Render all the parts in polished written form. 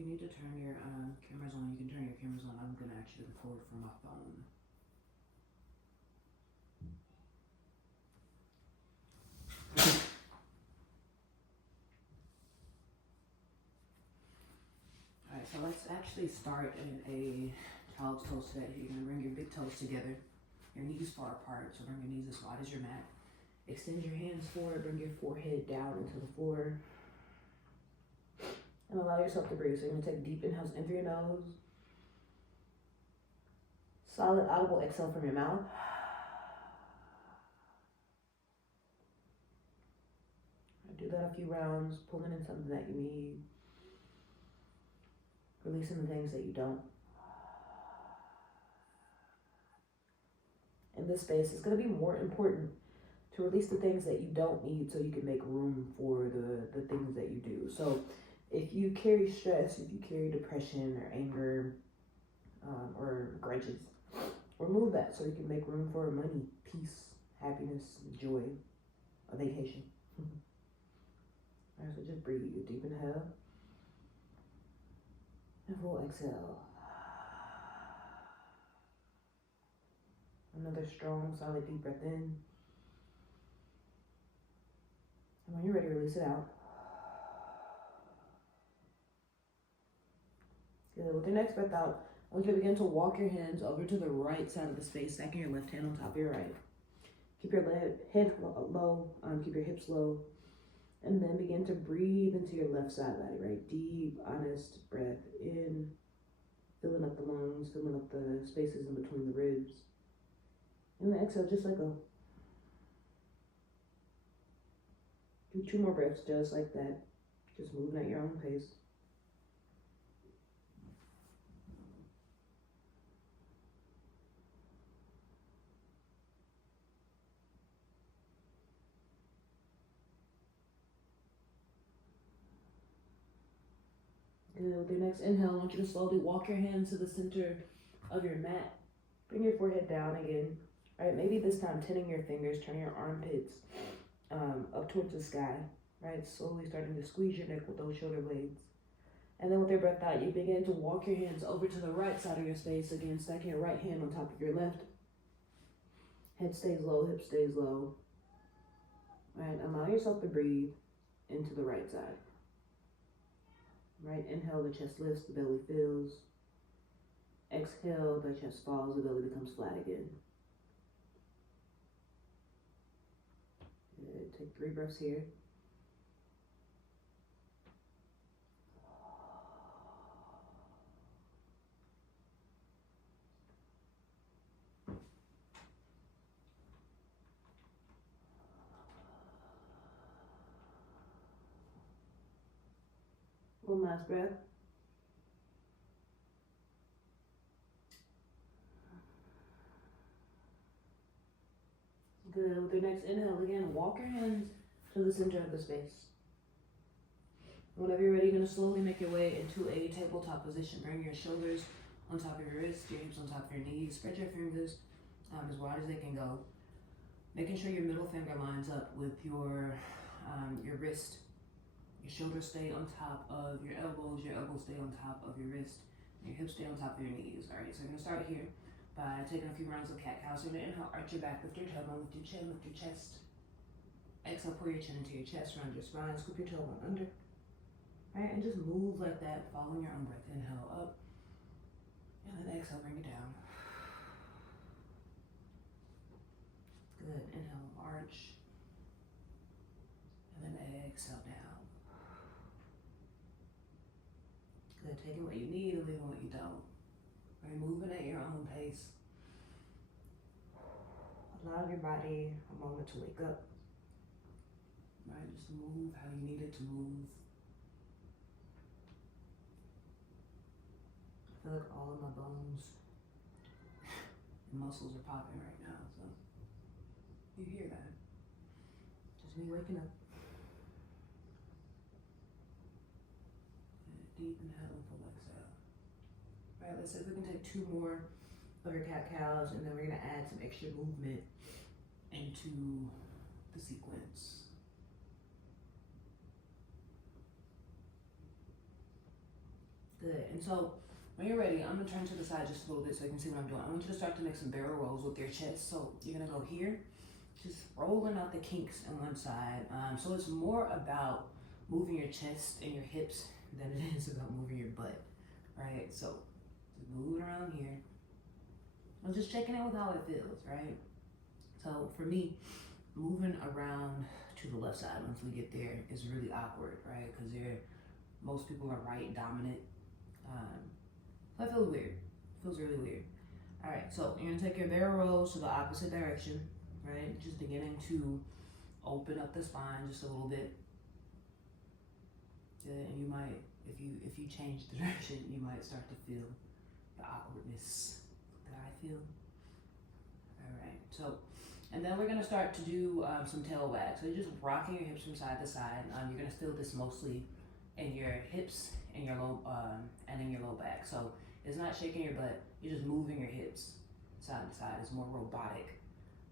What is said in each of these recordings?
you need to turn your cameras on, you can turn your cameras on. I'm gonna actually record from my phone. Alright, so let's actually start in a child's pose today. You're gonna bring your big toes together, your knees far apart, so bring your knees as wide as your mat. Extend your hands forward, bring your forehead down into the floor. And allow yourself to breathe. So you're gonna take deep inhales in through your nose. Solid audible exhale from your mouth. Do that a few rounds, pulling in something that you need. Releasing the things that you don't. In this space, it's going to be more important to release the things that you don't need so you can make room for the things that you do. So if you carry stress, if you carry depression or anger or grudges, remove that so you can make room for money, peace, happiness, joy, a vacation. All right, so just breathe. A deep inhale and full exhale. Another strong, solid, deep breath in. And when you're ready, release it out. Good. With your next breath out, I want you to begin to walk your hands over to the right side of the space, stacking your left hand on top of your right. Keep your head low, keep your hips low, and then begin to breathe into your left side body, right? Deep, honest breath in, filling up the lungs, filling up the spaces in between the ribs. And then exhale, just let go. Do 2 more breaths just like that. Just moving at your own pace. Good. With your next inhale, I want you to slowly walk your hands to the center of your mat. Bring your forehead down again. All right, maybe this time tinning your fingers, turning your armpits up towards the sky, right? Slowly starting to squeeze your neck with those shoulder blades. And then with your breath out, you begin to walk your hands over to the right side of your space. Again, stacking your right hand on top of your left. Head stays low, hip stays low. All right, allow yourself to breathe into the right side. Right, inhale, the chest lifts, the belly fills. Exhale, the chest falls, the belly becomes flat again. Good. Take 3 breaths here. One last breath. Good. With your next inhale, again, walk your hands to the center of the space. Whenever you're ready, you're going to slowly make your way into a tabletop position. Bring your shoulders on top of your wrists, your hips on top of your knees. Spread your fingers as wide as they can go. Making sure your middle finger lines up with your wrist. Your shoulders stay on top of your elbows stay on top of your wrist, and your hips stay on top of your knees. All right, so you're going to start here by taking a few rounds of cat-cow. So you're going to inhale, arch your back, lift your tailbone, lift your chin, lift your chest. Exhale, pull your chin into your chest, round your spine, scoop your tailbone under. All right, and just move like that, following your own breath. Inhale up, and then exhale, bring it down. Good, inhale, arch, and then exhale down. Good, taking what you need and leaving what you don't. Right, moving at your own pace. Allow your body a moment to wake up. Right, just move how you need it to move. I feel like all of my bones and muscles are popping right now, so you hear that. Just me waking up. Deep inhale and full exhale. All right, let's see if we can take 2 more of your cat-cows, and then we're gonna add some extra movement into the sequence. Good. And so when you're ready, I'm gonna turn to the side just a little bit so you can see what I'm doing. I want you to start to make some barrel rolls with your chest. So you're gonna go here, just rolling out the kinks on one side. So it's more about moving your chest and your hips than it is about moving your butt, right? So just moving around here. I'm just checking in with how it feels, right? So for me, moving around to the left side once we get there is really awkward, right? Because most people are right dominant. So that feels weird. It feels really weird. All right, so you're gonna take your barrel rolls to the opposite direction, right? Just beginning to open up the spine just a little bit. Good, and you might, if you change the direction, you might start to feel the awkwardness that I feel. All right, so, and then we're gonna start to do some tail wags. So you're just rocking your hips from side to side. You're gonna feel this mostly in your hips and your low and in your low back. So it's not shaking your butt. You're just moving your hips side to side. It's more robotic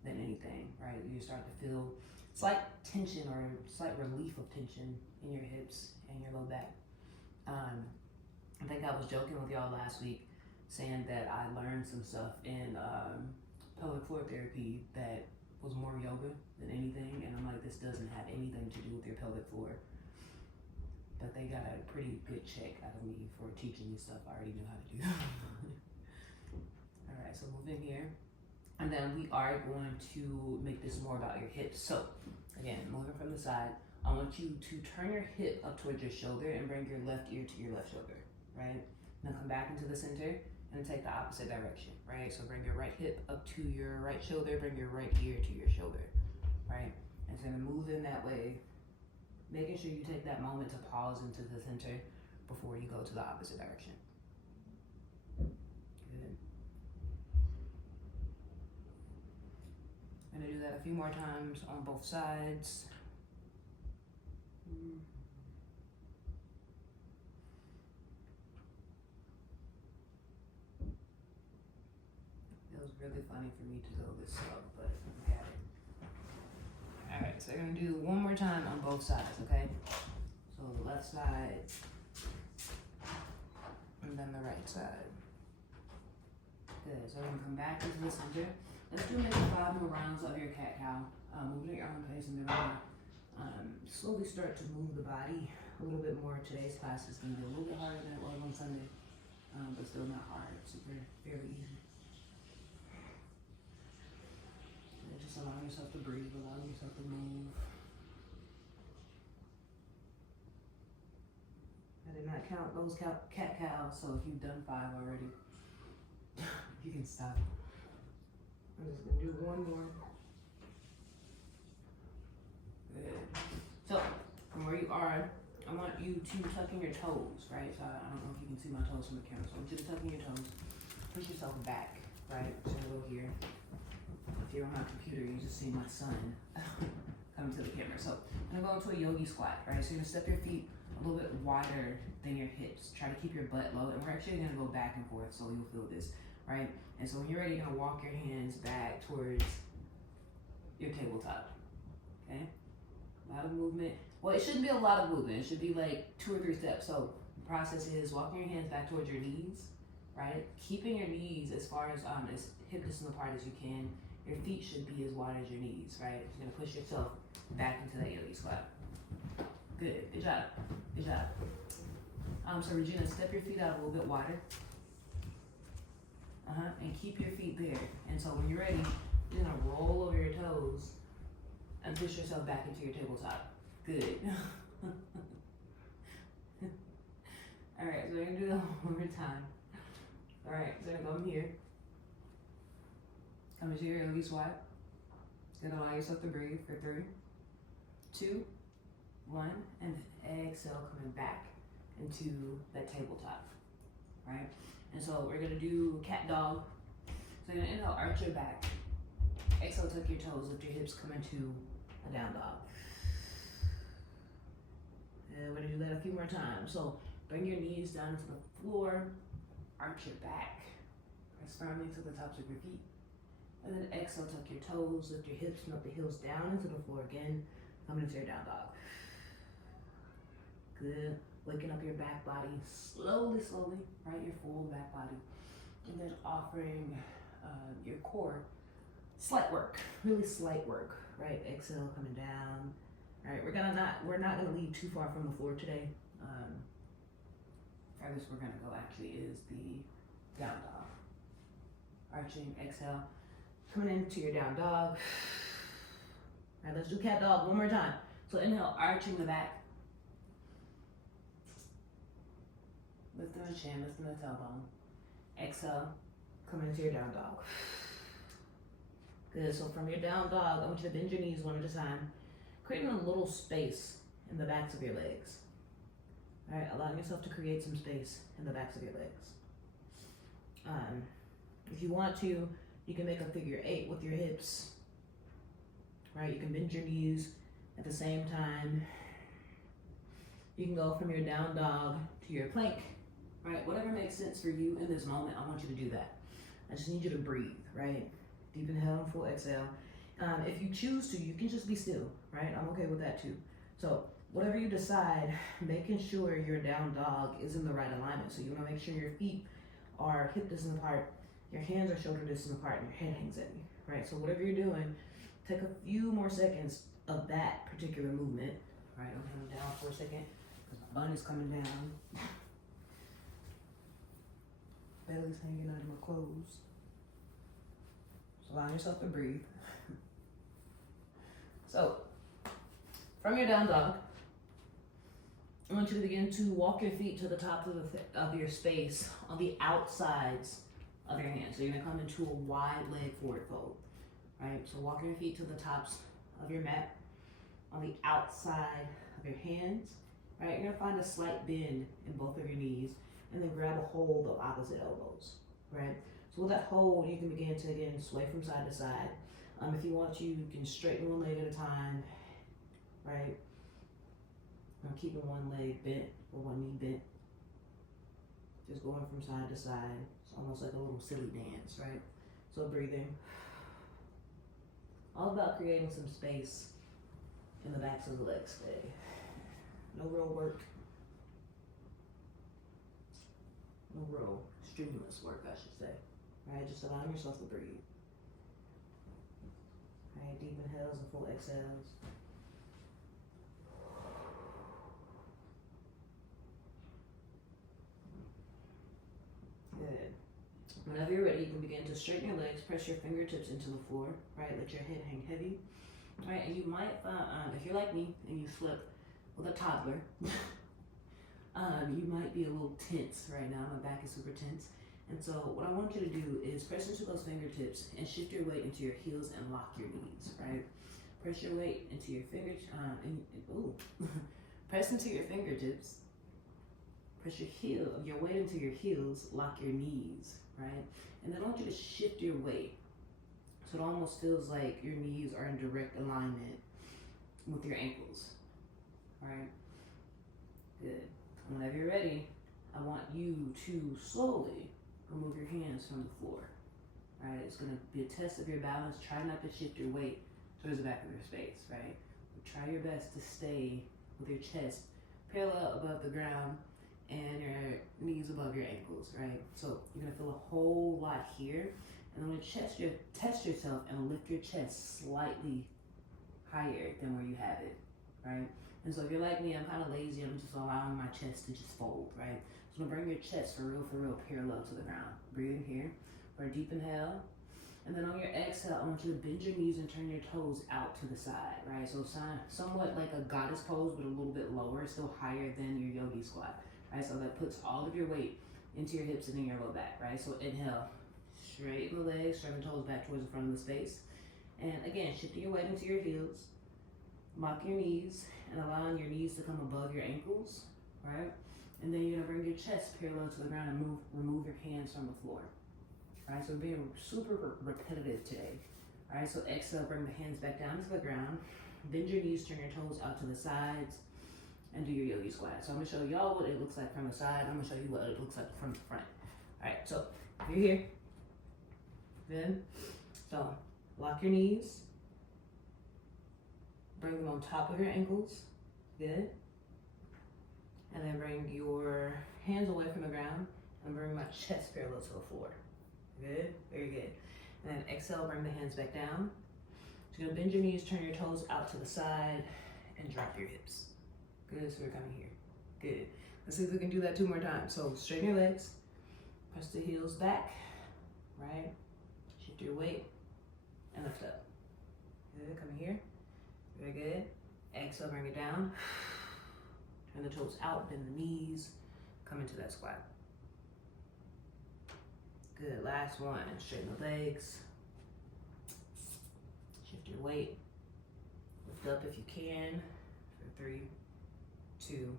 than anything, right? You start to feel slight tension or slight relief of tension in your hips and your low back. I think I was joking with y'all last week saying that I learned some stuff in pelvic floor therapy that was more yoga than anything, and I'm like, this doesn't have anything to do with your pelvic floor. But they got a pretty good check out of me for teaching me stuff I already knew how to do. All right, so move in here. And then we are going to make this more about your hips. So again, moving from the side, I want you to turn your hip up towards your shoulder and bring your left ear to your left shoulder, right? Now come back into the center and take the opposite direction, right? So bring your right hip up to your right shoulder, bring your right ear to your shoulder, right? And so gonna move in that way, making sure you take that moment to pause into the center before you go to the opposite direction. Good. I'm gonna do that a few more times on both sides. It was really funny for me to go this slow, but I got it. All right, so you're gonna do one more time on both sides, okay? So the left side, and then the right side. Good, so we're gonna come back into the center. Let's do maybe 5 more rounds of your cat-cow. Moving at your own pace, and then we're gonna slowly start to move the body a little bit more. Today's class is gonna be a little bit harder than it was on Sunday, but still not hard, super, fairly easy. Just allowing yourself to breathe, allowing yourself to move. I did not count those cat cows, so if you've done 5 already, you can stop. I'm just gonna do one more. Good. So, from where you are, I want you to tuck in your toes, right? So I don't know if you can see my toes from the camera, so I want you to tuck in your toes. Push yourself back, right? So we'll go here. If you're on my computer, you just see my son coming to the camera. So I'm gonna go into a yogi squat, right? So you're gonna step your feet a little bit wider than your hips. Try to keep your butt low, and we're actually gonna go back and forth, so you'll feel this, right? And so when you're ready, you're gonna walk your hands back towards your tabletop, okay? A lot of movement. Well, it shouldn't be a lot of movement. It should be like 2 or 3 steps. So the process is walking your hands back towards your knees, right? Keeping your knees as far as hip distance apart as you can. Your feet should be as wide as your knees, right? You're gonna push yourself back into that yogi squat. Good, good job, good job. So Regina, step your feet out a little bit wider. And keep your feet there. And so when you're ready, you're gonna roll over your toes and push yourself back into your tabletop. Good. All right, so we're gonna do that one more time. All right, so we're gonna come here. Come into your yogi squat. Gonna allow yourself to breathe for 3, 2, 1, and exhale, coming back into that tabletop, right? And so we're gonna do cat dog. So you're gonna inhale, arch your back. Exhale, tuck your toes, lift your hips, come into a down dog. And we're gonna do that a few more times. So bring your knees down to the floor, arch your back, press firmly to the tops of your feet. And then exhale, tuck your toes, lift your hips, melt the heels down into the floor again, come into your down dog. Good. waking up your back body slowly, right? Your full back body. And then offering your core slight work, really slight work, right? Exhale, coming down. All right, we're not gonna leave too far from the floor today. Farthest we're gonna go actually is the down dog. Arching, exhale, coming into your down dog. All right, let's do cat dog one more time. So inhale, arching the back. Lifting the chin, lifting the tailbone. Exhale, coming into your down dog. Good, so from your down dog, I want you to bend your knees one at a time, creating a little space in the backs of your legs. All right, allowing yourself to create some space in the backs of your legs. If you want to, you can make a figure 8 with your hips. Right, you can bend your knees at the same time. You can go from your down dog to your plank. Right, whatever makes sense for you in this moment, I want you to do that. I just need you to breathe, right? Deep inhale and full exhale. If you choose to, you can just be still, right? I'm okay with that too. So whatever you decide, making sure your down dog is in the right alignment. So you want to make sure your feet are hip distance apart, your hands are shoulder distance apart, and your head hangs at you, right? So whatever you're doing, take a few more seconds of that particular movement. Right, I'm coming down for a second because my bun is coming down. Belly's hanging out of my clothes. So allow yourself to breathe. So, from your down dog, I want you to begin to walk your feet to the top of your space on the outsides of your hands. So you're gonna come into a wide leg forward fold, right? So walk your feet to the tops of your mat on the outside of your hands, right? You're gonna find a slight bend in both of your knees and then grab a hold of opposite elbows, right? So with that hold, you can begin to, again, sway from side to side. If you want to, you can straighten one leg at a time, right? I'm keeping one leg bent or one knee bent. Just going from side to side. It's almost like a little silly dance, right? So breathing. All about creating some space in the backs of the legs today. No real work. No real strenuous work, I should say. Right? Just allowing yourself to breathe. Right? Deep inhales and full exhales. Good. Whenever you're ready, you can begin to straighten your legs, press your fingertips into the floor, right? Let your head hang heavy, right? And you might find, if you're like me and you slept with a toddler, you might be a little tense right now. My back is super tense. And so what I want you to do is press into those fingertips and shift your weight into your heels and lock your knees, right? Press your weight into your press into your fingertips. Press your weight into your heels, lock your knees, right? And then I want you to shift your weight. So it almost feels like your knees are in direct alignment with your ankles, right? Good. Whenever you're ready, I want you to slowly remove your hands from the floor, right? It's gonna be a test of your balance. Try not to shift your weight towards the back of your space, right? But try your best to stay with your chest parallel above the ground and your knees above your ankles, right? So you're gonna feel a whole lot here. And then when you test yourself and lift your chest slightly higher than where you have it, right? And so if you're like me, I'm kind of lazy. I'm just allowing my chest to just fold, right? So I'm gonna bring your chest for real, parallel to the ground. Breathing here for a deep inhale. And then on your exhale, I want you to bend your knees and turn your toes out to the side, right? So somewhat like a goddess pose, but a little bit lower, still higher than your yogi squat, right? So that puts all of your weight into your hips and in your low back, right? So inhale, straighten the legs, straighten the toes back towards the front of the space. And again, shifting your weight into your heels, lock your knees, and allowing your knees to come above your ankles, right? And then you're gonna bring your chest parallel to the ground and remove your hands from the floor. Right, so we're being super repetitive today. All right, so exhale, bring the hands back down to the ground. Bend your knees, turn your toes out to the sides, and do your yogi squat. So I'm gonna show y'all what it looks like from the side. I'm gonna show you what it looks like from the front. All right, so if you're here, then, so lock your knees. Bring them on top of your ankles, good. And then bring your hands away from the ground and bring my chest parallel to the floor. Good, very good. And then exhale, bring the hands back down. So you're gonna bend your knees, turn your toes out to the side, and drop your hips. Good, so we're coming here. Good. Let's see if we can do that 2 more times. So straighten your legs, press the heels back, right? Shift your weight, and lift up. Good, coming here. Very good. Exhale, bring it down. Turn the toes out, bend the knees, come into that squat. Good, last one. Straighten the legs. Shift your weight. Lift up if you can. For 3, 2,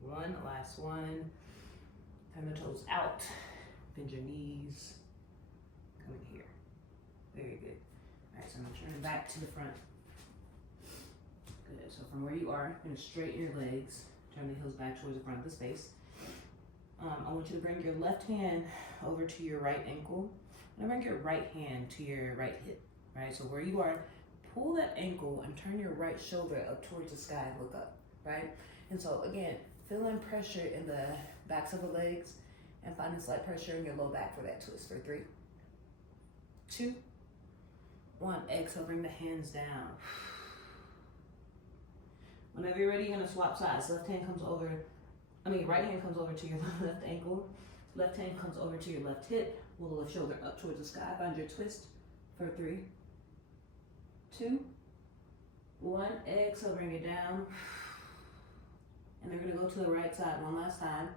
1. Last one. Turn the toes out. Bend your knees. Come in here. Very good. All right, so I'm gonna turn it back to the front. Good, so from where you are, you're gonna straighten your legs. Turn the heels back towards the front of the space. I want you to bring your left hand over to your right ankle. And bring your right hand to your right hip, right? So where you are, pull that ankle and turn your right shoulder up towards the sky and look up, right? And so again, feel in pressure in the backs of the legs and find a slight pressure in your low back for that twist. For 3, 2, 1. Exhale, bring the hands down. Whenever you're ready, you're gonna swap sides. Right hand comes over to your left ankle. Left hand comes over to your left hip. Pull the left shoulder up towards the sky. Find your twist for 3, 2, 1. Exhale, bring it down. And then we're gonna go to the right side one last time.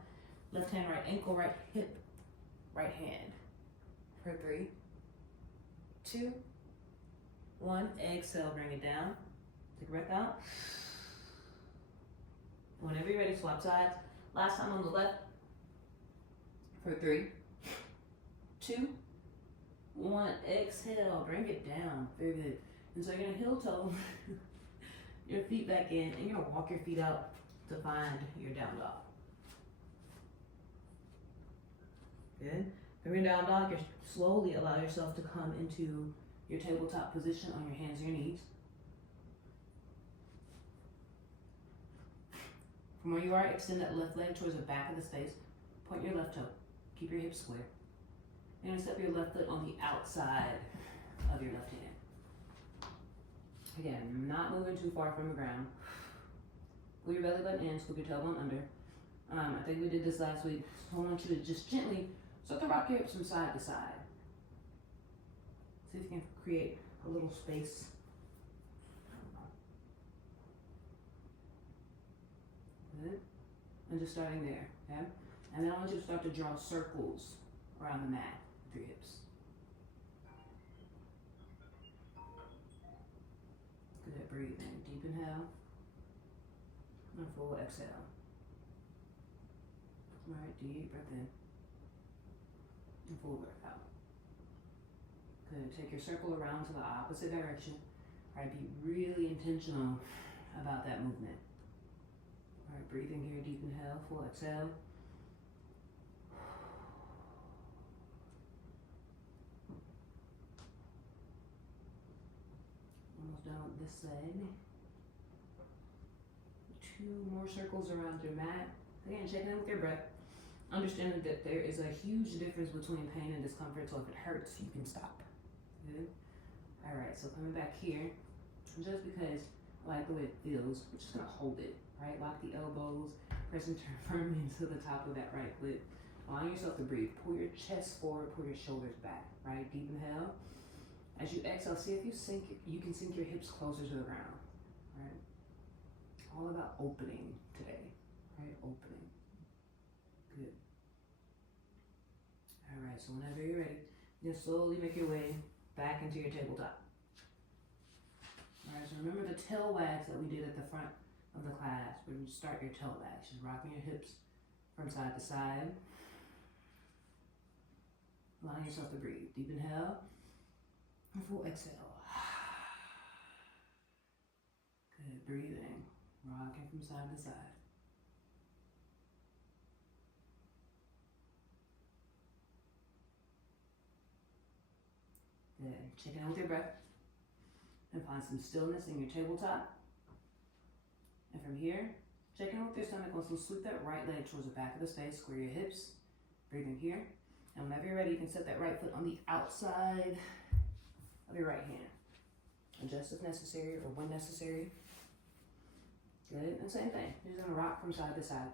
Left hand, right ankle, right hip, right hand. For 3, 2, 1. Exhale, bring it down. Take a breath out. Whenever you're ready, swap sides. Last time on the left. For 3, 2, 1. Exhale, bring it down. Very good. And so you're gonna heel toe your feet back in, and you're gonna walk your feet out to find your down dog. Good. From your down dog, you slowly allow yourself to come into your tabletop position on your hands and your knees. From where you are, extend that left leg towards the back of the space. Point your left toe. Keep your hips square. You're gonna step your left foot on the outside of your left hand. Again, not moving too far from the ground. Pull your belly button in, scoop your tailbone under. I think we did this last week, so I want you to just gently start to rock your hips from side to side. See if you can create a little space. Good. And just starting there, okay? And then I want you to start to draw circles around the mat with your hips. Good, breathe in, deep inhale, and full exhale. All right, deep breath in, and full breath out. Good, take your circle around to the opposite direction. All right, be really intentional about that movement. All right, breathing here, deep inhale, full exhale. Almost done with this side. 2 more circles around your mat. Again, checking in with your breath. Understanding that there is a huge difference between pain and discomfort, so if it hurts, you can stop. Good. All right, so coming back here, just because I like the way it feels, we're just gonna hold it, right? Lock the elbows, press and turn firmly into the top of that right foot. Allowing yourself to breathe. Pull your chest forward, pull your shoulders back, right? Deep inhale. As you exhale, see if you can sink your hips closer to the ground, right? All about opening today, right? Opening. Good. All right, so whenever you're ready, you can slowly make your way back into your tabletop. All right, so remember the tail wags that we did at the front of the class. We're going to start your tail wags, just rocking your hips from side to side. Allowing yourself to breathe. Deep inhale, and full exhale. Good, breathing, rocking from side to side. Good, check in with your breath. And find some stillness in your tabletop. And from here, Check in with your stomach. Also sweep that right leg towards the back of the space. Square your hips. Breathing here. And whenever you're ready, you can set that right foot on the outside of your right hand. Adjust if necessary or when necessary. Good. And same thing. You're just gonna rock from side to side.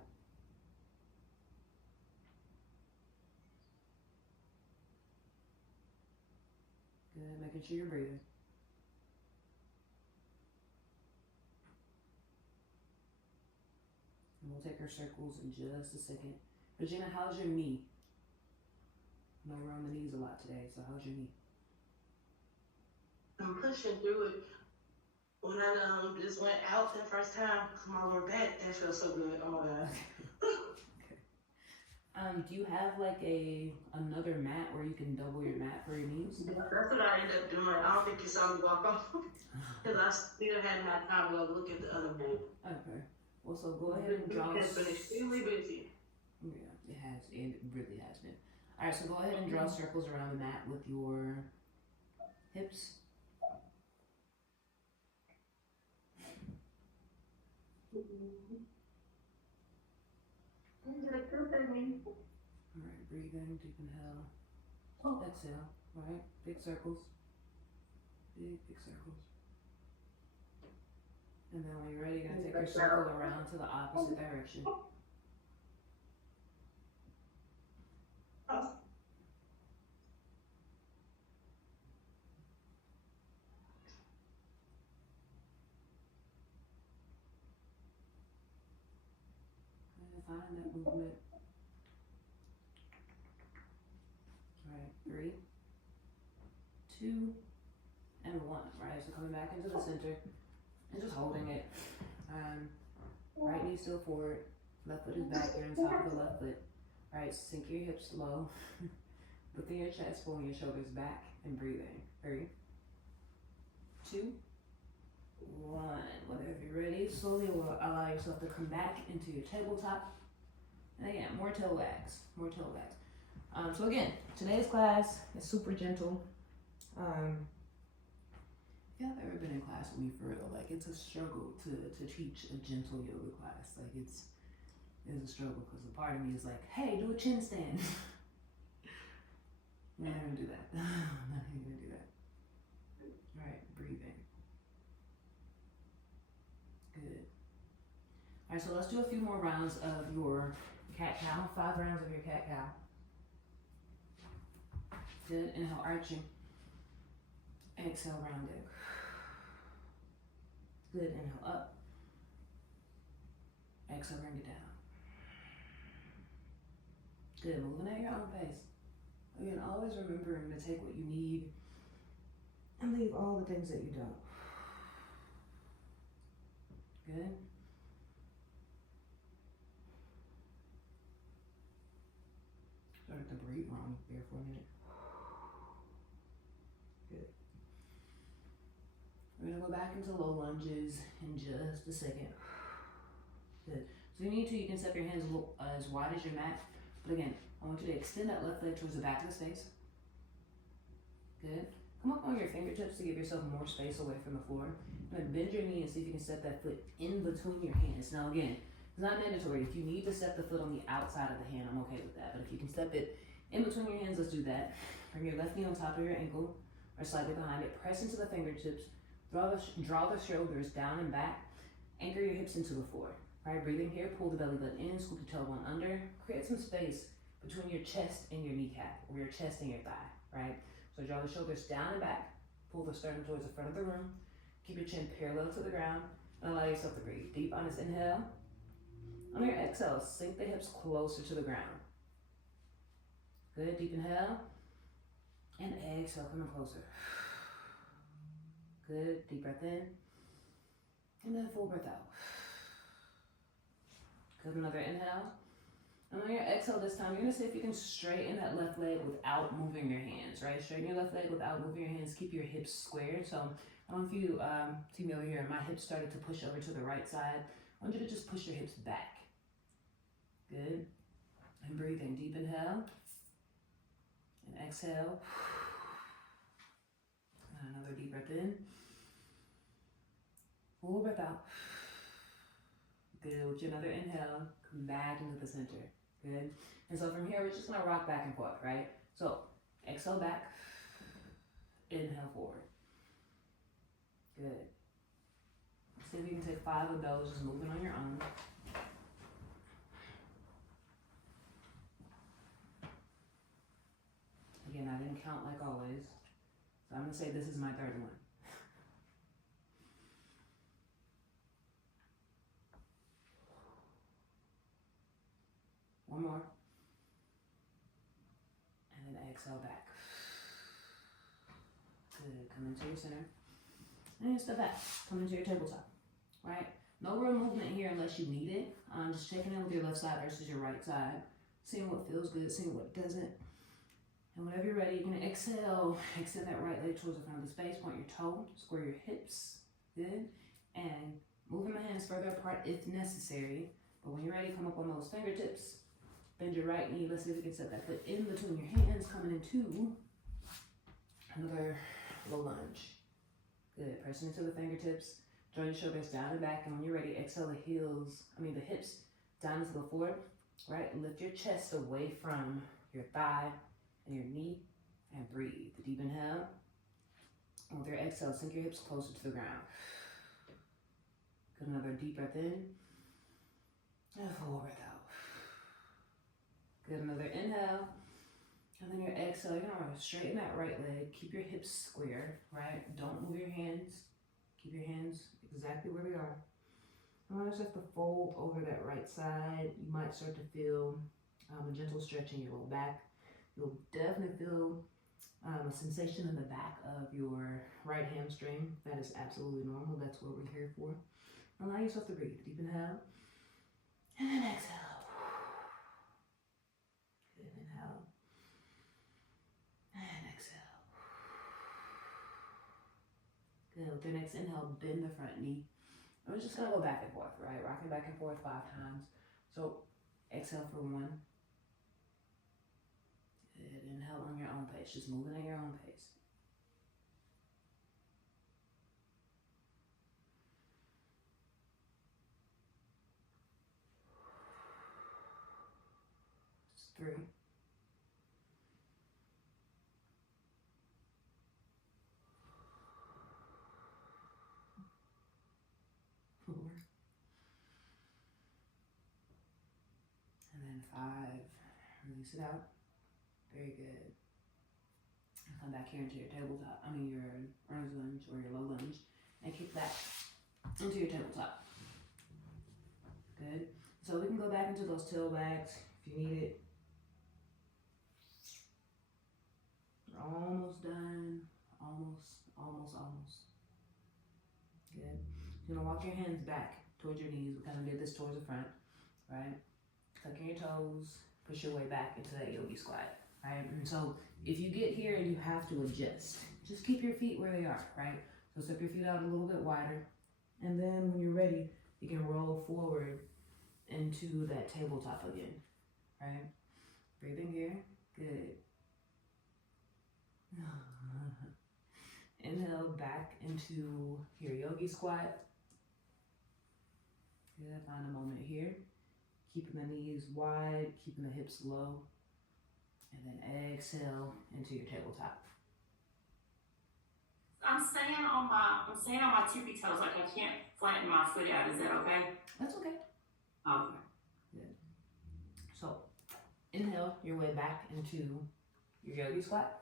Good. Making sure you're breathing. And we'll take our circles in just a second. Regina, how's your knee? I know we're on the knees a lot today, so how's your knee? I'm pushing through it. When I just went out the first time, my lower back, that feels so good. Oh my god. Do you have like another mat where you can double your mat for your knees? That's what I ended up doing. I don't think you saw me walk off because I still hadn't had time to look at the other mat. Okay. Well, so go ahead and draw. It's been extremely busy. Yeah, it has. It really has been. All right, so go ahead and draw circles around the mat with your hips. All right, breathing, deep inhale, exhale. All right, big circles, big circles. And then when you're ready, you're gonna take your circle around to the opposite direction. And find that movement. All right, 3, 2, and 1. Right, so coming back into the center and just holding it. Right knee still forward, left foot is back. You're on top of the left foot. All right, sink your hips low. Within your chest, pulling your shoulders back and breathing. 3, 2, 1. Whenever you're ready, slowly allow yourself to come back into your tabletop. And again, more toe wags, more toe wags. So again, today's class is super gentle. If y'all have ever been in class with me for real, like it's a struggle to teach a gentle yoga class. Like it's a struggle because a part of me is like, hey, do a chin stand. I'm not gonna do that. I'm not even gonna do that. All right, breathing. Good. All right, so let's do a few more rounds of your cat-cow. 5 rounds of your cat-cow. Good. Inhale, arching. Exhale, rounding. Good. Inhale, up. Exhale, bring it down. Good. Moving at your own pace. Again, always remembering to take what you need and leave all the things that you don't. Good. Started to breathe wrong there for a minute. Good. We're gonna go back into low lunges in just a second. Good. So if you need to, you can step your hands as wide as your mat. But again, I want you to extend that left leg towards the back of the space. Good. Come up on your fingertips to give yourself more space away from the floor. And then bend your knee and see if you can step that foot in between your hands. Now again, it's not mandatory. If you need to step the foot on the outside of the hand, I'm okay with that. But if you can step it in between your hands, let's do that. Bring your left knee on top of your ankle or slightly behind it. Press into the fingertips. Draw the shoulders down and back. Anchor your hips into the floor. All right, breathing here. Pull the belly button in. Scoop your tailbone under. Create some space between your chest and your kneecap, or your chest and your thigh, right? So draw the shoulders down and back. Pull the sternum towards the front of the room. Keep your chin parallel to the ground and allow yourself to breathe. Deep on this inhale. On your exhale, sink the hips closer to the ground. Good, deep inhale. And exhale, coming closer. Good, deep breath in. And then full breath out. Good, another inhale. And on your exhale this time, you're gonna see if you can straighten that left leg without moving your hands, right? Straighten your left leg without moving your hands. Keep your hips squared. So I don't know if you see me over here, my hips started to push over to the right side. I want you to just push your hips back. Good. And breathing. Deep inhale. And exhale. And another deep breath in. Full breath out. Good. With your another inhale, come back into the center. Good. And so from here, we're just gonna rock back and forth, right? So exhale back, inhale forward. Good. See if you can take 5 of those, just moving on your own. Again, I didn't count like always. So I'm gonna say this is my third one. One more. And then exhale back. Good. Come into your center. And step back. Come into your tabletop. Right? No real movement here unless you need it. Just checking in with your left side versus your right side. Seeing what feels good, seeing what doesn't. And whenever you're ready, you're gonna exhale. Extend that right leg towards the front of the space. Point your toe. Square your hips. Good. And moving the hands further apart if necessary. But when you're ready, come up on those fingertips. Bend your right knee. Let's see if we can set that foot in between your hands. Coming into another low lunge. Good. Pressing into the fingertips. Draw your shoulders down and back. And when you're ready, exhale the hips down into the floor. Right? Lift your chest away from your thigh and your knee. And breathe. The deep inhale. And with your exhale, sink your hips closer to the ground. Good. Another deep breath in. And a full breath out. Good, another inhale, and then your exhale, you're gonna straighten that right leg, keep your hips square, right? Don't move your hands, keep your hands exactly where they are. And when I start to fold over that right side, you might start to feel a gentle stretch in your low back. You'll definitely feel a sensation in the back of your right hamstring. That is absolutely normal, that's what we're here for. Allow yourself to breathe, deep inhale, and then exhale. Inhale and exhale. Good. With your next inhale, bend the front knee. And we're just gonna go back and forth, right? Rocking back and forth 5 times. So exhale for 1. Good. Inhale on your own pace. Just moving at your own pace. Just 3. 4. And then 5. Release it out. Very good. And come back here into your tabletop. Your runner's lunge or your low lunge. And kick back into your tabletop. Good. So we can go back into those tailbacks if you need it. We're almost done. Almost. Good. You're gonna walk your hands back towards your knees. We kind of did this towards the front, right? Tucking your toes, push your way back into that yogi squat, right? And so if you get here and you have to adjust, just keep your feet where they are, right? So step your feet out a little bit wider. And then when you're ready, you can roll forward into that tabletop again, right? Breathing here, good. Inhale back into your yogi squat. Good, find a moment here. Keeping the knees wide, keeping the hips low. And then exhale into your tabletop. I'm staying on my tippy toes, like I can't flatten my foot out. Is that okay? That's okay. Okay. Good. So inhale your way back into your yogi squat.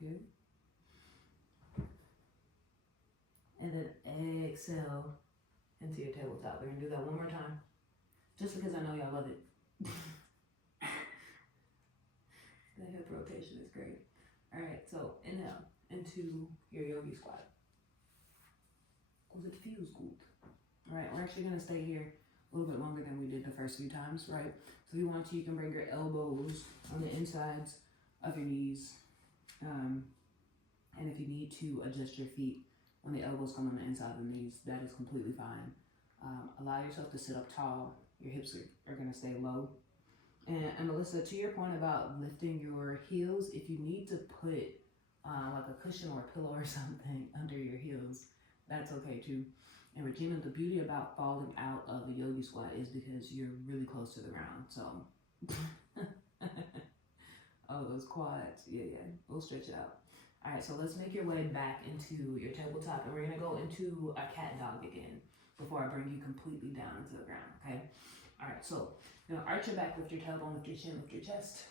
Good. And then exhale into your tabletop. We're gonna do that one more time. Just because I know y'all love it. The hip rotation is great. Alright, so inhale into your yogi squat. Because it feels good. Alright, we're actually gonna stay here a little bit longer than we did the first few times, right? So if you want to, you can bring your elbows on the insides of your knees. And if you need to adjust your feet when the elbows come on the inside of the knees, that is completely fine. Allow yourself to sit up tall. Your hips are going to stay low. And Melissa, to your point about lifting your heels, if you need to put like a cushion or a pillow or something under your heels, that's okay too. And Regina, the beauty about falling out of a yogi squat is because you're really close to the ground. So, oh, those quads. Yeah. We'll stretch it out. All right, so let's make your way back into your tabletop, and we're gonna go into a cat dog again before I bring you completely down into the ground, okay? All right, so you know, arch your back, lift your tailbone, lift your chin, lift your chest.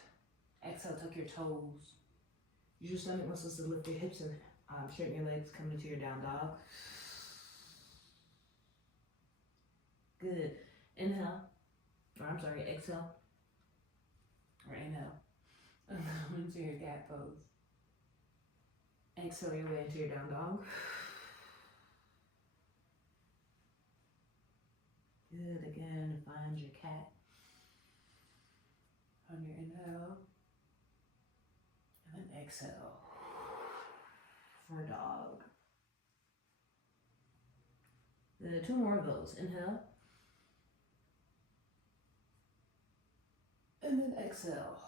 Exhale, tuck your toes. Use your stomach muscles to lift your hips and straighten your legs, come into your down dog. Good. Inhale, or I'm sorry, exhale, or inhale. Come into your cat pose. Exhale your way into your down dog. Good. Again, find your cat on your inhale. And then exhale for dog. Then 2 more of those. Inhale. And then exhale.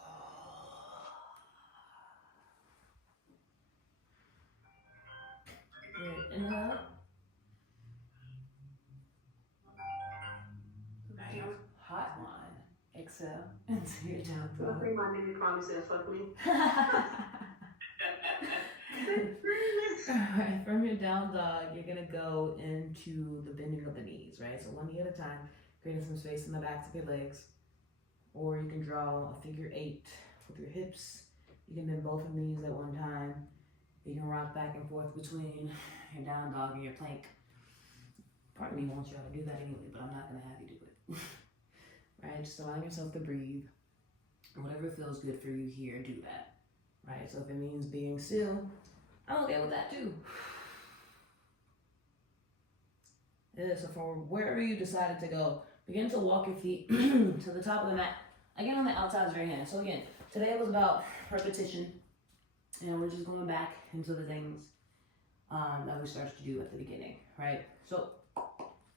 Good. Inhale. Hot one. Exhale into your down I dog. think my nigga probably said fuck me. Alright, from your down dog, you're gonna go into the bending of the knees, right? So 1 knee at a time, creating some space in the backs of your legs. Or you can draw a figure 8 with your hips. You can bend both of knees at one time. You can rock back and forth between your down dog and your plank. Part of me wants y'all to do that anyway, but I'm not gonna have you do it. Right, just allowing yourself to breathe. Whatever feels good for you here, do that. Right, so if it means being still, I'm okay with that too. Yeah, so from wherever you decided to go, begin to walk your feet to the top of the mat. Again, on the outsides of your hands. So again, today was about repetition. And we're just going back into the things that we started to do at the beginning, right? So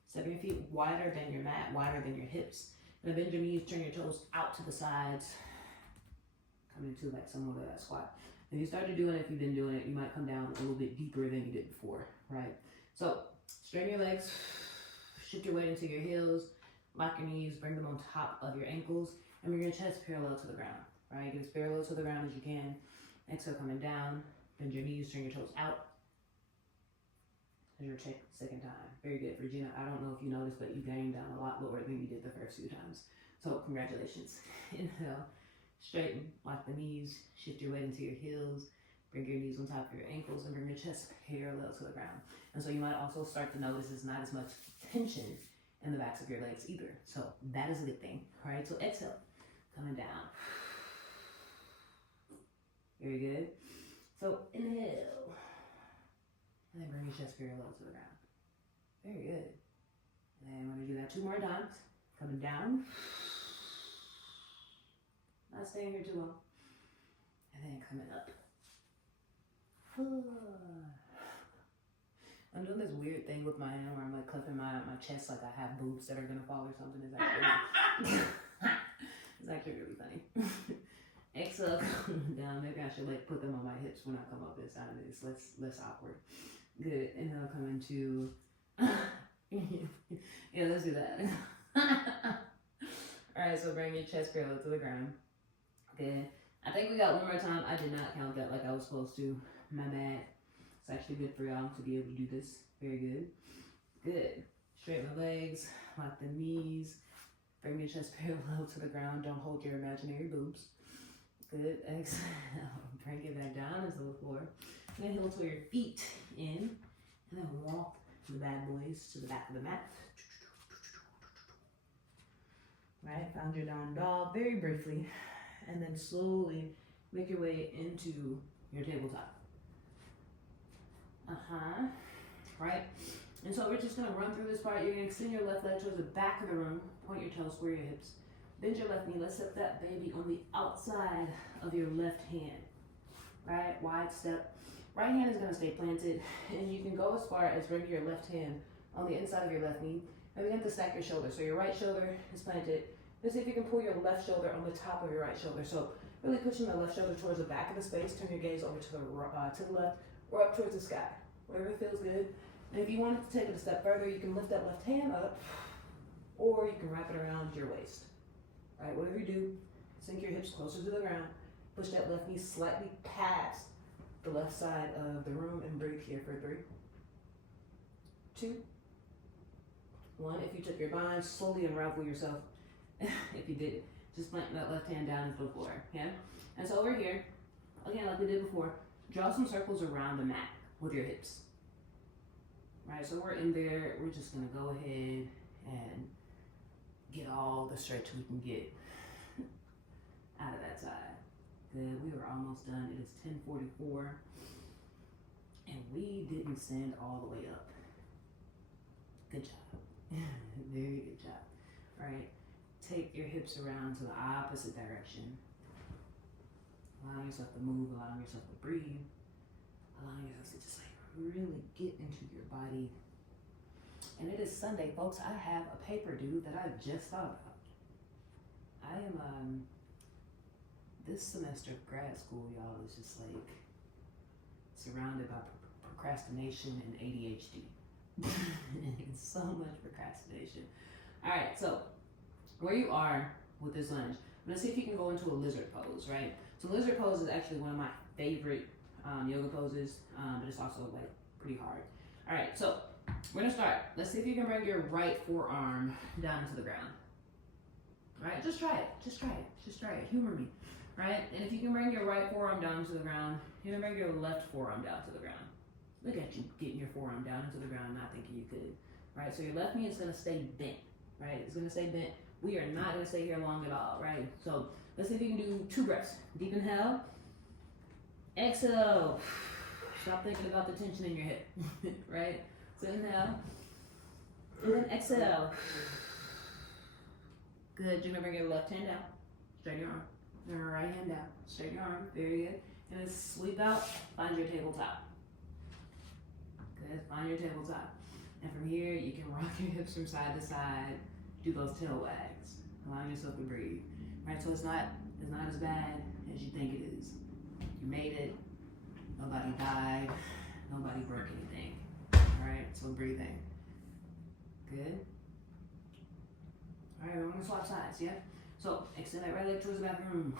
step your feet wider than your mat, wider than your hips. And bend your knees, turn your toes out to the sides. Come into like somewhat of that squat. If you started doing it, if you've been doing it, you might come down a little bit deeper than you did before, right? So straighten your legs, shift your weight into your heels, lock your knees, bring them on top of your ankles, and bring your chest parallel to the ground, right? Get as parallel to the ground as you can. Exhale, coming down, bend your knees, turn your toes out. As your second time. Very good, Regina. I don't know if you noticed, but you gained down a lot lower than you did the first few times. So congratulations. Inhale, straighten, lock the knees, shift your weight into your heels, bring your knees on top of your ankles, and bring your chest parallel to the ground. And so you might also start to notice there's not as much tension in the backs of your legs either. So that is a good thing. All right, so exhale, coming down. Very good. So inhale. And then bring your chest parallel to the ground. Very good. And then we're going to do that 2 more times. Coming down. Not staying here too long. And then coming up. I'm doing this weird thing with my hand where I'm like clipping my chest like I have boobs that are going to fall or something. It's actually really funny. Exhale, come down. Maybe I should like put them on my hips when I come up this side. It's less awkward. Good. Inhale, come into. Yeah, let's do that. All right, so bring your chest parallel to the ground. Good. I think we got 1 more time. I did not count that like I was supposed to. My bad. It's actually good for y'all to be able to do this. Very good. Good. Straighten the legs, lock the knees, bring your chest parallel to the ground. Don't hold your imaginary boobs. Good. Exhale. Bring it back down into the floor. And then heel to your feet in. And then walk the bad boys to the back of the mat. Right, found your down dog very briefly. And then slowly make your way into your tabletop. Right? And so we're just going to run through this part. You're going to extend your left leg towards the back of the room. Point your toes, square your hips. Bend your left knee. Let's set that baby on the outside of your left hand. Right? Wide step. Right hand is going to stay planted. And you can go as far as bring your left hand on the inside of your left knee. And begin to stack your shoulders. So your right shoulder is planted. Let's see if you can pull your left shoulder on the top of your right shoulder. So really pushing the left shoulder towards the back of the space. Turn your gaze over to the left or up towards the sky. Whatever feels good. And if you wanted to take it a step further, you can lift that left hand up, or you can wrap it around your waist. All right, whatever you do, sink your hips closer to the ground. Push that left knee slightly past the left side of the room and breathe here for 3, 2, 1. If you took your bind, slowly unravel yourself. If you did, just plant that left hand down into the floor. Yeah? And so over here, again, like we did before, draw some circles around the mat with your hips. Right, so we're in there. We're just gonna go ahead and get all the stretch we can get out of that side. Good, we are almost done. It is 10:44, and we didn't stand all the way up. Good job. Very good job. All right, take your hips around to the opposite direction. Allowing yourself to move, allowing yourself to breathe, allowing yourself to just like really get into your body. And it is Sunday, folks. I have a paper due that I just thought about. I am, this semester of grad school, y'all, is just like surrounded by procrastination and ADHD. It's so much procrastination. All right, so where you are with this lunge, I'm gonna see if you can go into a lizard pose, right? So lizard pose is actually one of my favorite yoga poses, but it's also like pretty hard. All right, so we're gonna start. Let's see if you can bring your right forearm down into the ground. All right, just try it, just try it, just try it, humor me, right? And if you can bring your right forearm down to the ground, you're gonna bring your left forearm down to the ground. Look at you getting your forearm down into the ground, not thinking you could, right? So your left knee is gonna stay bent, right? It's gonna stay bent. We are not gonna stay here long at all, right? So let's see if you can do 2 breaths. Deep inhale, exhale. Stop thinking about the tension in your hip, right? So inhale, and then exhale. Good, you're gonna bring your left hand down, straighten your arm. Your right hand down, straighten your arm, very good. And then sweep out, find your tabletop. Good, find your tabletop. And from here, you can rock your hips from side to side, do those tail wags, allowing yourself to breathe. Right, so it's not as bad as you think it is. You made it, nobody died, nobody broke anything. All right, so breathing. Good. All right, we're gonna swap sides, yeah? So extend that right leg towards the bathroom.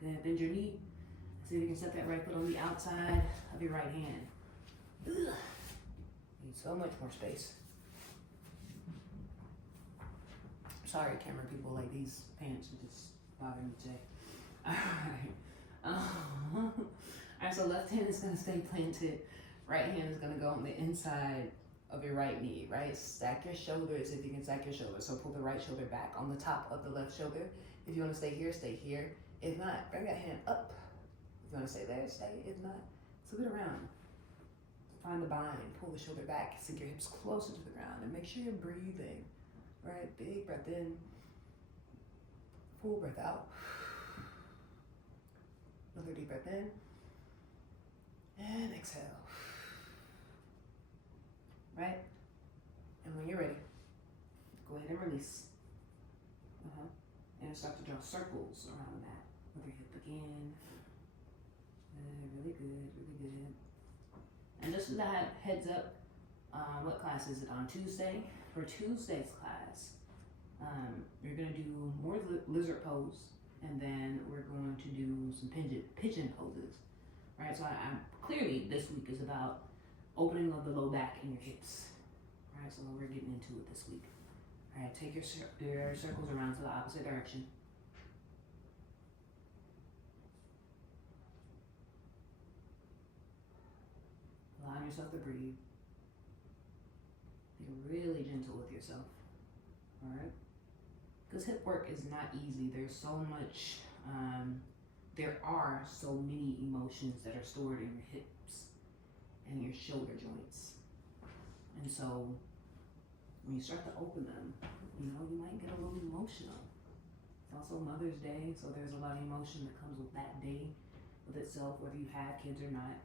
Good, bend your knee. See if you can set that right foot on the outside of your right hand. Ugh. Need so much more space. Sorry, camera people, like these pants are just bothering me today. Alright, so left hand is gonna stay planted. Right hand is gonna go on the inside of your right knee, right? Stack your shoulders if you can stack your shoulders. So pull the right shoulder back on the top of the left shoulder. If you wanna stay here, stay here. If not, bring that hand up. If you wanna stay there, stay. If not, flip it around. Find the bind, pull the shoulder back, sink your hips closer to the ground, and make sure you're breathing. Right, big breath in, full breath out. Another deep breath in, and exhale. Right, and when you're ready, go ahead and release. And start to draw circles around the mat with your hip again. Really good, really good. And just as a heads up, what class is it on Tuesday? For Tuesday's class, you're gonna do more lizard pose, and then we're going to do some pigeon poses, right? So I'm clearly this week is about opening of the low back and your hips, right? So we're getting into it this week. All right, take your circles around to the opposite direction. Allow yourself to breathe. Be really gentle with yourself, all right? Because hip work is not easy. There's so much, there are so many emotions that are stored in your hips and your shoulder joints. And so when you start to open them, you know, you might get a little emotional. It's also Mother's Day, so there's a lot of emotion that comes with that day with itself, whether you have kids or not,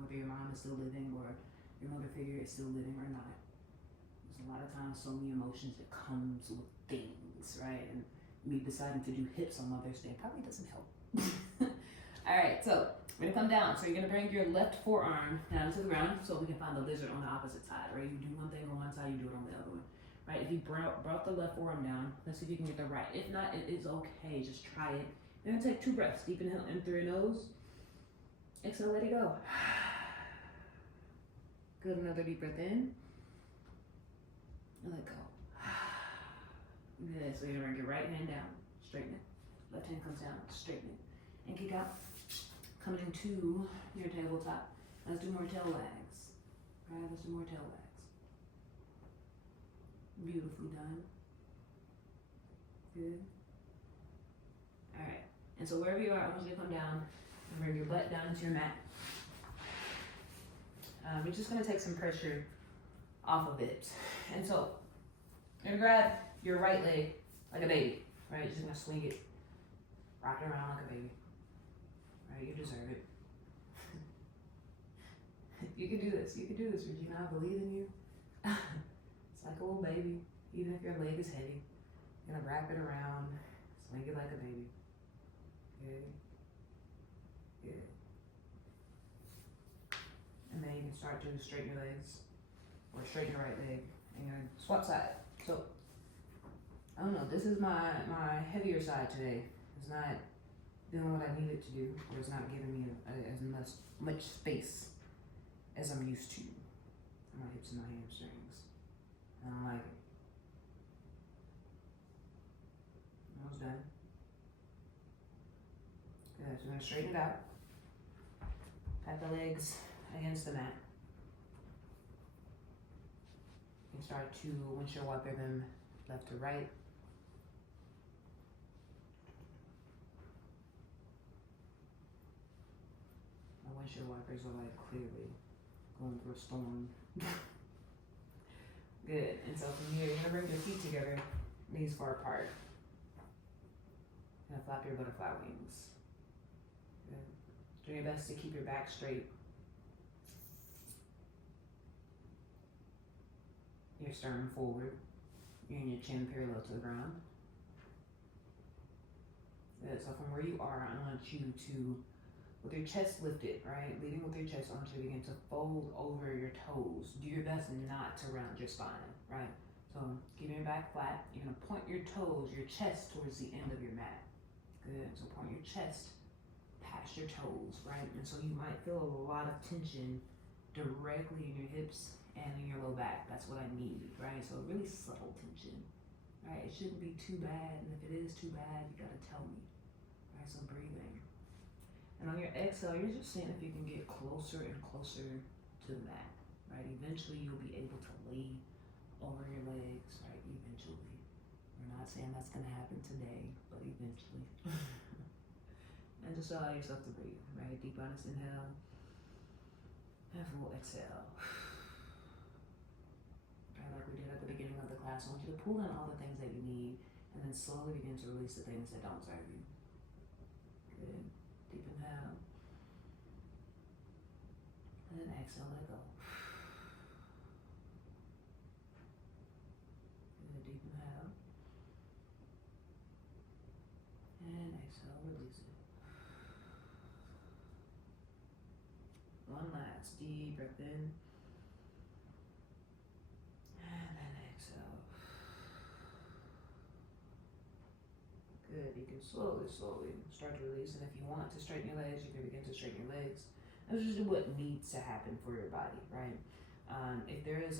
whether your mom is still living or your mother figure is still living or not. There's a lot of times so many emotions that comes with things, right? And me deciding to do hips on Mother's Day probably doesn't help. All right, so We're gonna come down. So you're gonna bring your left forearm down to the ground so we can find the lizard on the opposite side, right? You do one thing on one side, you do it on the other one. Right? If you brought the left forearm down, let's see if you can get the right. If not, it is okay. Just try it. You're gonna take 2 breaths. Deep inhale in through your nose. Exhale, let it go. Good, another deep breath in. And let go. Good, so you're gonna bring your right hand down, straighten it. Left hand comes down, straighten it. And kick out. Coming to your tabletop. Let's do more tail wags. Right, let's do more tail wags. Beautifully done. Good. Alright, and so wherever you are, I want you to come down and bring your butt down into your mat. You're just gonna take some pressure off of it. And so, you're gonna grab your right leg like a baby, right? You're just gonna swing it, rock it around like a baby. Right, you deserve it. You can do this, Regina, I believe in you. It's like a little baby, even if your leg is heavy. You're gonna wrap it around, swing it like a baby. Good. Good. And then you can start to straighten your legs, or straighten your right leg, and you're gonna swap side. So, I don't know, this is my heavier side today. It's not doing what I need it to do, or it's not giving me as much space as I'm used to. My hips and my hamstrings. I don't like it. Almost done. Good, so we're gonna straighten it out. Pat the legs against the mat. You can start to windshield wiper them left to right. My windshield wipers are like clearly going through a storm. Good, and so from here, you're gonna bring your feet together, knees far apart. And flap your butterfly wings. Good. Do your best to keep your back straight. Your sternum forward. And your chin parallel to the ground. Good, so from where you are, I want you to, with your chest lifted, right? Leading with your chest, I want you to begin to fold over your toes. Do your best not to round your spine, right? So keeping your back flat, you're gonna point your toes, your chest towards the end of your mat. Good, so point your chest past your toes, right? And so you might feel a lot of tension directly in your hips and in your low back. That's what I need, right? So really subtle tension, right? It shouldn't be too bad, and if it is too bad, you gotta tell me, right? So breathing. And on your exhale, you're just seeing if you can get closer and closer to the mat, right? Eventually, you'll be able to lay over your legs, right? Eventually. We're not saying that's gonna happen today, but eventually. And just allow yourself to breathe, right? Deep honest inhale, and full exhale. Right, like we did at the beginning of the class, I want you to pull in all the things that you need, and then slowly begin to release the things that don't serve you. Good. Deep inhale. And then exhale, let it go. Good. Deep inhale. And exhale, release it. One last deep breath in. And then exhale. Good. You can slowly start to release. And if you want to straighten your legs, you can begin to straighten your legs. That's usually what needs to happen for your body, right? If there is